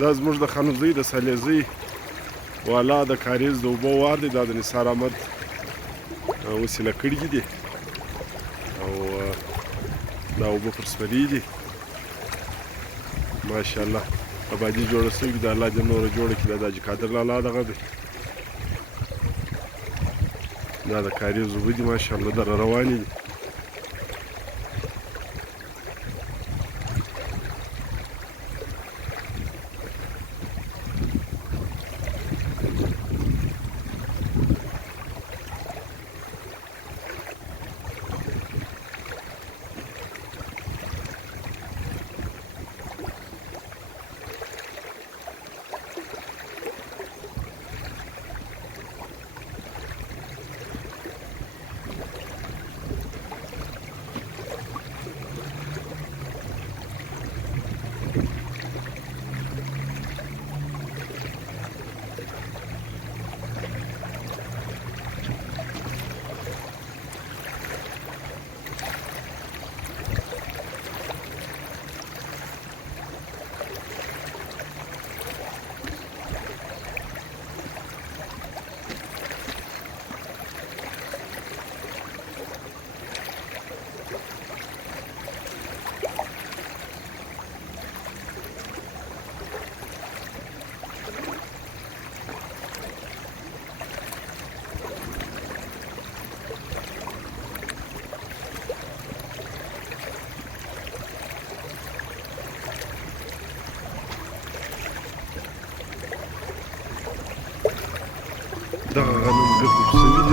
دا زموږ د خانوزۍ د سالیزۍ والا د کاریز د اوبو وار دی. دا د نثار احمد وسیله کړي دي او دا اوبه پر سپرې دي. ماشاءالله آبادي جوړه سوې ده. الله دې نوره جوړه کړي. دا د حاجي قادر لالا دغه دی. دا د کاریز اوبه دي. ماشاءالله در روانې دي. دغه غنم ګرد شوي دي.